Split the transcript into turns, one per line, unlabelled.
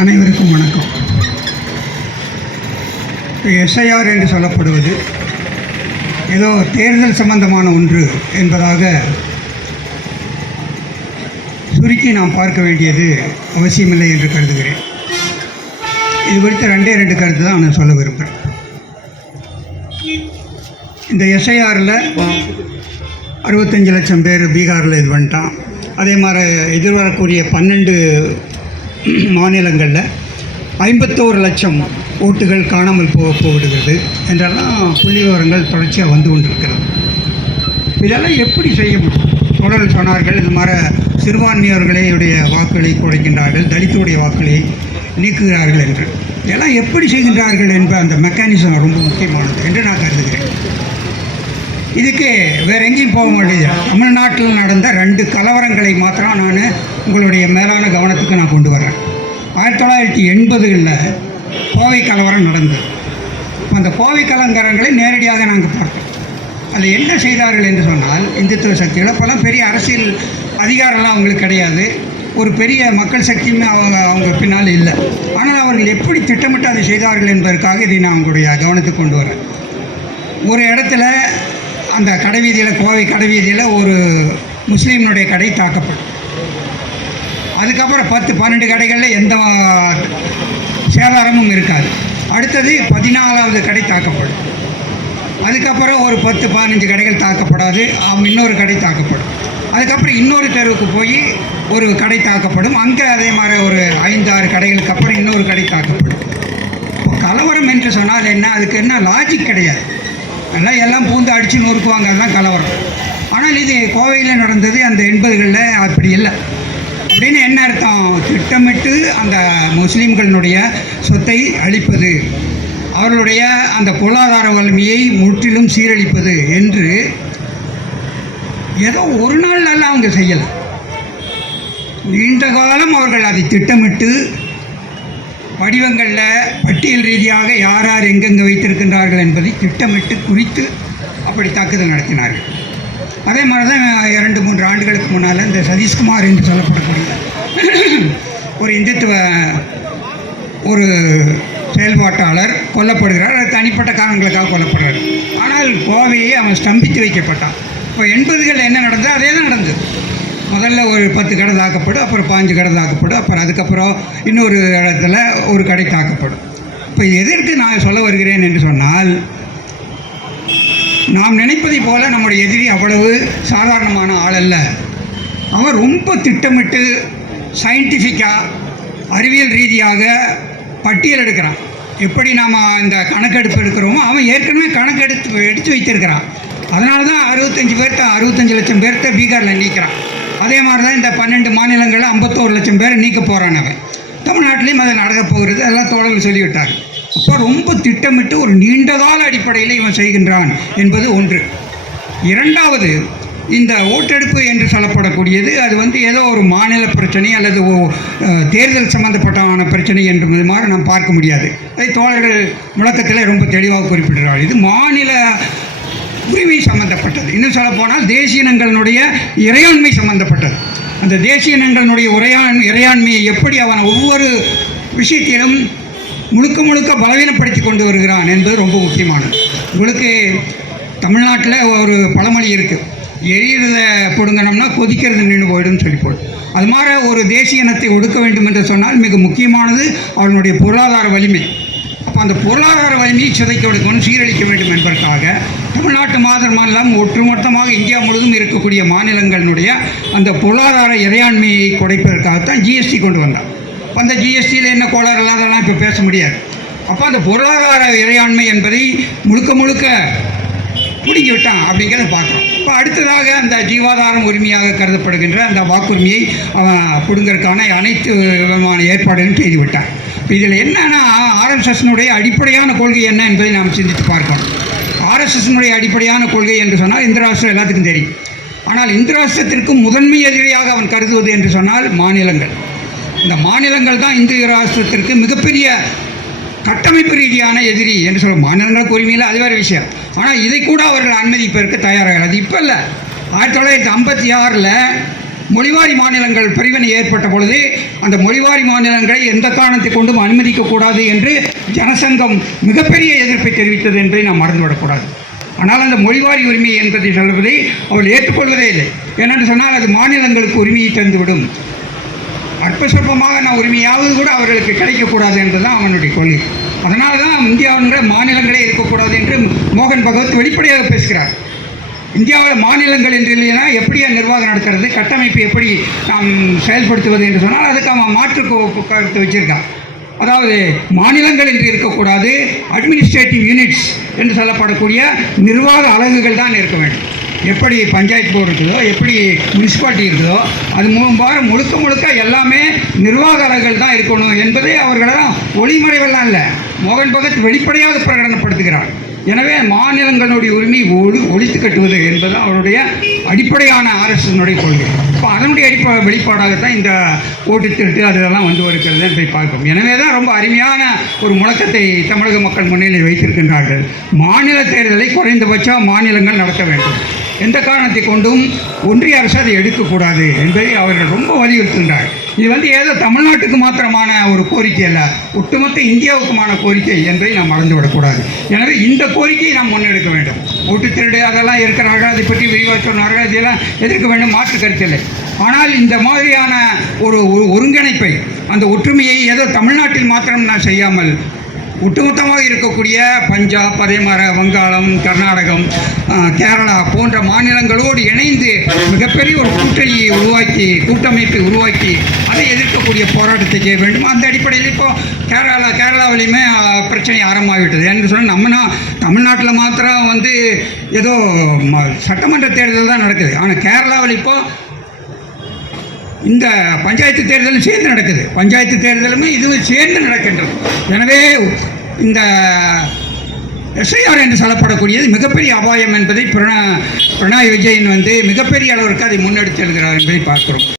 அனைவருக்கும் வணக்கம் எஸ்ஐஆர் என்று சொல்லப்படுவது ஏதோ தேர்தல் சம்பந்தமான ஒன்று என்பதாக சுருக்கி நாம் பார்க்க வேண்டியது அவசியமில்லை என்று கருதுகிறேன் இது குறித்த ரெண்டே ரெண்டு கருத்து தான் நான் சொல்ல விரும்புகிறேன் இந்த எஸ்ஐஆரில் அறுபத்தஞ்சு லட்சம் பேர் பீகாரில் இது பண்ணிட்டான் அதே மாதிரி எதிர்வரக்கூடிய பன்னெண்டு மாநிலங்களில் ஐம்பத்தோரு லட்சம் ஓட்டுகள் காணாமல் போக போவிடுகிறது என்றெல்லாம் புள்ளி விவரங்கள் தொடர்ச்சியாக வந்து கொண்டிருக்கிறது இதெல்லாம் எப்படி செய்ய முடியும் தொடர் சொன்னார்கள் இது மாதிரி சிறுபான்மையவர்களுடைய வாக்குகளை குறைக்கின்றார்கள் தலித்துடைய வாக்குகளை நீக்குகிறார்கள் என்று இதெல்லாம் எப்படி செய்கின்றார்கள் என்ப அந்த மெக்கானிசம் ரொம்ப முக்கியமானது என்று நான் கருதுகிறேன் இதுக்கு வேற எங்கேயும் போக மாட்டேங்குது தமிழ்நாட்டில் நடந்த ரெண்டு கலவரங்களை மாத்திரம் நான் உங்களுடைய மேலான கவனத்துக்கு நான் கொண்டு வரேன் ஆயிரத்தி தொள்ளாயிரத்தி எண்பதுகளில் கோவை கலவரம் நடந்தது அந்த கோவை கலங்கரங்களை நேரடியாக நாங்கள் பார்த்தோம் அதில் என்ன செய்தார்கள் என்று சொன்னால் இந்துத்துவ சக்திகளை அப்போல்லாம் பெரிய அரசியல் அதிகாரம்லாம் அவங்களுக்கு கிடையாது ஒரு பெரிய மக்கள் சக்தியுமே அவங்க அவங்க பின்னால் இல்லை ஆனால் அவர்கள் எப்படி திட்டமிட்டு அதை செய்தார்கள் என்பதற்காக இதை நான் அவங்களுடைய கவனத்துக்கு கொண்டு வரேன் ஒரு இடத்துல அந்த கடைவீதியில் கோவை கடைவீதியில் ஒரு முஸ்லீம்னுடைய கடை தாக்கப்படும் அதுக்கப்புறம் பத்து பன்னெண்டு கடைகளில் எந்த சேதாரமும் இருக்காது அடுத்தது பதினாலாவது கடை தாக்கப்படும் அதுக்கப்புறம் ஒரு பத்து பதினஞ்சு கடைகள் தாக்கப்படாது இன்னொரு கடை தாக்கப்படும் அதுக்கப்புறம் இன்னொரு தெருவுக்கு போய் ஒரு கடை தாக்கப்படும் அங்கே அதே மாதிரி ஒரு ஐந்து ஆறு கடைகளுக்கு அப்புறம் இன்னொரு கடை தாக்கப்படும் இப்போ கலவரம் என்று சொன்னால் என்ன அதுக்கு என்ன லாஜிக் கிடையாது அதனால் எல்லாம் பூந்து அடித்து நொறுக்குவாங்க அதுதான் கலவரம் ஆனால் இது கோவையில் நடந்தது அந்த எண்பதுகளில் அப்படி இல்லை அப்படின்னு என்ன அர்த்தம் திட்டமிட்டு அந்த முஸ்லீம்களினுடைய சொத்தை அழிப்பது அவர்களுடைய அந்த பொருளாதார வலிமையை முற்றிலும் சீரழிப்பது என்று ஏதோ ஒரு நாள் நல்லா அவங்க செய்யலாம் நீண்ட காலம் அவர்கள் அதை திட்டமிட்டு வடிவங்களில் பட்டியல் ரீதியாக யார் யார் எங்கெங்கே வைத்திருக்கின்றார்கள் என்பதை திட்டமிட்டு குறித்து அப்படி தாக்குதல் நடத்தினார்கள் அதே மாதிரி தான் இரண்டு மூன்று ஆண்டுகளுக்கு முன்னால் இந்த சதீஷ்குமார் என்று சொல்லப்படக்கூடிய ஒரு இந்துத்துவ ஒரு செயல்பாட்டாளர் கொல்லப்படுகிறார் அது தனிப்பட்ட காரணங்களுக்காக கொல்லப்படுறார் ஆனால் கோவையை அவன் ஸ்தம்பித்து வைக்கப்பட்டான் இப்போ எண்பதுகளில் என்ன நடந்தது அதே தான் நடந்தது முதல்ல ஒரு பத்து கடை தாக்கப்படும் அப்புறம் பாஞ்சு கடை தாக்கப்படும் அப்புறம் அதுக்கப்புறம் இன்னொரு இடத்துல ஒரு கடை தாக்கப்படும் இப்போ எதற்கு நான் சொல்ல வருகிறேன் என்று சொன்னால் நாம் நினைப்பதை போல நம்முடைய எதிரி அவ்வளவு சாதாரணமான ஆள் அல்ல அவர் ரொம்ப திட்டமிட்டு சயின்டிஃபிக்காக அறிவியல் ரீதியாக பட்டியல் எடுக்கிறான் எப்படி நாம் இந்த கணக்கெடுப்பு எடுக்கிறோமோ அவன் ஏற்கனவே கணக்கெடுத்து எடுத்து வைத்திருக்கிறான் அதனால தான் அறுபத்தஞ்சு பேர்த்த அறுபத்தஞ்சு லட்சம் பேர்த்த பீகாரில் நீக்கிறான் அதே மாதிரி தான் இந்த பன்னெண்டு மாநிலங்களில் ஐம்பத்தோரு லட்சம் பேர் நீக்க போகிறான் அவன் தமிழ்நாட்டிலையும் அதை நடக்க போகிறது அதெல்லாம் தோழர்கள் சொல்லிவிட்டார் ஸோ ரொம்ப திட்டமிட்டு ஒரு நீண்டகால அடிப்படையில் இவன் செய்கின்றான் என்பது ஒன்று இரண்டாவது இந்த ஓட்டெடுப்பு என்று சொல்லப்படக்கூடியது அது வந்து ஏதோ ஒரு மாநில பிரச்சனை அல்லது தேர்தல் சம்பந்தப்பட்டமான பிரச்சனை என்று மாதிரி நாம் பார்க்க முடியாது அதை தோழர்கள் முழக்கத்தில் ரொம்ப தெளிவாக குறிப்பிடுகிறார் இது மாநில உரிமை சம்பந்தப்பட்டது இன்னும் சொல்லப்போனால் தேசிய இனங்களினுடைய இறையாண்மை சம்பந்தப்பட்டது அந்த தேசிய இனங்களினுடைய உரையாண் இறையாண்மையை எப்படி அவன் ஒவ்வொரு விஷயத்திலும் முழுக்க முழுக்க பலவீனப்படுத்தி கொண்டு வருகிறான் என்பது ரொம்ப முக்கியமானது உங்களுக்கு தமிழ்நாட்டில் ஒரு பழமொழி இருக்குது எரியறத பிடுங்கினோம்னா கொதிக்கிறது நின்று போயிடும்னு சொல்லி போடும் அது மாதிரி ஒரு தேசிய இனத்தை ஒடுக்க வேண்டும் என்று சொன்னால் மிக முக்கியமானது அவனுடைய பொருளாதார வலிமை அப்போ அந்த பொருளாதார வலிமையை சிதைக்க ஒடுக்கணும் சீரழிக்க வேண்டும் என்பதற்காக தமிழ்நாட்டு இல்லாமல் ஒட்டுமொத்தமாக இந்தியா முழுவதும் இருக்கக்கூடிய மாநிலங்களினுடைய அந்த பொருளாதார இறையாண்மையை குறைப்பதற்காகத்தான் ஜிஎஸ்டி கொண்டு வந்தான் அந்த ஜிஎஸ்டியில் என்ன கோளாறு இல்லாதெல்லாம் இப்போ பேச முடியாது அப்போ அந்த பொருளாதார இறையாண்மை என்பதை முழுக்க முழுக்க பிடுங்கி விட்டான் அப்படிங்கிறத பார்க்குறோம் இப்போ அடுத்ததாக அந்த ஜீவாதாரம் உரிமையாக கருதப்படுகின்ற அந்த வாக்குரிமையை அவன் பிடுங்கிறதுக்கான அனைத்து விதமான ஏற்பாடுகளும் செய்து விட்டான் இப்போ இதில் என்னன்னா ஆர்எஸ்எஸ்னுடைய அடிப்படையான கொள்கை என்ன என்பதை நாம் சிந்தித்து பார்க்கணும் ஆர்எஸ்எஸ்னுடைய அடிப்படையான கொள்கை என்று சொன்னால் இந்திராஷ்டிரம் எல்லாத்துக்கும் தெரியும் ஆனால் இந்திராஷ்டிரத்திற்கு முதன்மை எதிரியாக அவன் கருதுவது என்று சொன்னால் மாநிலங்கள் இந்த மாநிலங்கள் தான் இந்திய ராஷ்டிரத்திற்கு மிகப்பெரிய கட்டமைப்பு ரீதியான எதிரி என்று சொல்ல மாநிலங்களுக்கு உரிமையில் அது வேறு விஷயம் ஆனால் இதை கூட அவர்கள் அனுமதிப்பதற்கு தயாராக அது இப்போ இல்லை ஆயிரத்தி தொள்ளாயிரத்தி ஐம்பத்தி ஆறில் மொழிவாரி மாநிலங்கள் பிரிவினை ஏற்பட்ட பொழுது அந்த மொழிவாரி மாநிலங்களை எந்த காரணத்தை கொண்டும் அனுமதிக்கக்கூடாது என்று ஜனசங்கம் மிகப்பெரிய எதிர்ப்பை தெரிவித்தது என்பதை நாம் மறந்துவிடக்கூடாது ஆனால் அந்த மொழிவாரி உரிமை என்பதை சொல்வதை அவள் ஏற்றுக்கொள்வதே இல்லை ஏனென்று சொன்னால் அது மாநிலங்களுக்கு உரிமையை தந்துவிடும் நான் உரிமையாவது கூட அவர்களுக்கு கிடைக்கக்கூடாது என்று தான் அவனுடைய கொள்கை அதனால தான் இந்தியாவுங்கிற மாநிலங்களே இருக்கக்கூடாது என்று மோகன் பகவத் வெளிப்படையாக பேசுகிறார் இந்தியாவில் மாநிலங்கள் என்று இல்லைன்னா எப்படியா நிர்வாகம் நடத்துறது கட்டமைப்பு எப்படி நாம் செயல்படுத்துவது என்று சொன்னால் அதுக்கு அவன் மாற்று கருத்து வச்சுருக்கான் அதாவது மாநிலங்கள் என்று இருக்கக்கூடாது அட்மினிஸ்ட்ரேட்டிவ் யூனிட்ஸ் என்று சொல்லப்படக்கூடிய நிர்வாக அலகுகள் தான் இருக்க வேண்டும் எப்படி பஞ்சாயத்து போர்டு இருக்குதோ எப்படி முனிசிபாலிட்டி இருக்குதோ அது வாரம் முழுக்க முழுக்க எல்லாமே நிர்வாகர்கள் தான் இருக்கணும் என்பதே அவர்களெல்லாம் ஒளிமறைவெல்லாம் இல்லை மோகன் பகத் வெளிப்படையாக பிரகடனப்படுத்துகிறார் எனவே மாநிலங்களுடைய உரிமை ஒழி ஒழித்து கட்டுவது என்பது அவருடைய அடிப்படையான ஆர்எஸ்எஸ்னுடைய கொள்கை இப்போ அதனுடைய அடிப்ப வெளிப்பாடாகத்தான் இந்த ஓட்டு திருட்டு அதெல்லாம் வந்து வருகிறது என்பதை பார்க்கும் எனவே தான் ரொம்ப அருமையான ஒரு முழக்கத்தை தமிழக மக்கள் முன்னிலை வைத்திருக்கின்றார்கள் மாநில தேர்தலை குறைந்தபட்சம் மாநிலங்கள் நடத்த வேண்டும் எந்த காரணத்தை கொண்டும் ஒன்றிய அரசு அதை எடுக்கக்கூடாது என்பதை அவர்கள் ரொம்ப வலியுறுத்துகின்றார் இது வந்து ஏதோ தமிழ்நாட்டுக்கு மாத்திரமான ஒரு கோரிக்கை அல்ல ஒட்டுமொத்த இந்தியாவுக்குமான கோரிக்கை என்பதை நாம் மறந்துவிடக்கூடாது எனவே இந்த கோரிக்கையை நாம் முன்னெடுக்க வேண்டும் ஓட்டு திருடு அதெல்லாம் இருக்கிறார்கள் அதை பற்றி விரிவாக சொன்னார்கள் இதெல்லாம் எதிர்க்க வேண்டும் மாற்று கருத்தில்லை ஆனால் இந்த மாதிரியான ஒரு ஒருங்கிணைப்பை அந்த ஒற்றுமையை ஏதோ தமிழ்நாட்டில் மாத்திரம் நான் செய்யாமல் ஒட்டுமொத்தமாக இருக்கக்கூடிய பஞ்சாப் அதே மாதிரி வங்காளம் கர்நாடகம் கேரளா போன்ற மாநிலங்களோடு இணைந்து மிகப்பெரிய ஒரு கூட்டணியை உருவாக்கி கூட்டமைப்பை உருவாக்கி அதை எதிர்க்கக்கூடிய போராட்டத்தை செய்ய வேண்டும் அந்த அடிப்படையில் இப்போ கேரளா கேரளாவிலையுமே பிரச்சனை ஆரம்பமாகிவிட்டது என்று சொன்னால் நம்மனா தமிழ்நாட்டில் மாத்திரம் வந்து ஏதோ சட்டமன்ற தேர்தல் தான் நடக்குது ஆனால் கேரளாவில் இப்போது இந்த பஞ்சாயத்து தேர்தலும் சேர்ந்து நடக்குது பஞ்சாயத்து தேர்தலுமே இதுவும் சேர்ந்து நடக்கின்றது எனவே இந்த எஸ்ஐஆர் என்று சொல்லப்படக்கூடியது மிகப்பெரிய அபாயம் என்பதை பிரணா பிரணாய் விஜயன் வந்து மிகப்பெரிய அளவிற்கு அதை முன்னெடுத்து எழுகிறார் என்பதை பார்க்கிறோம்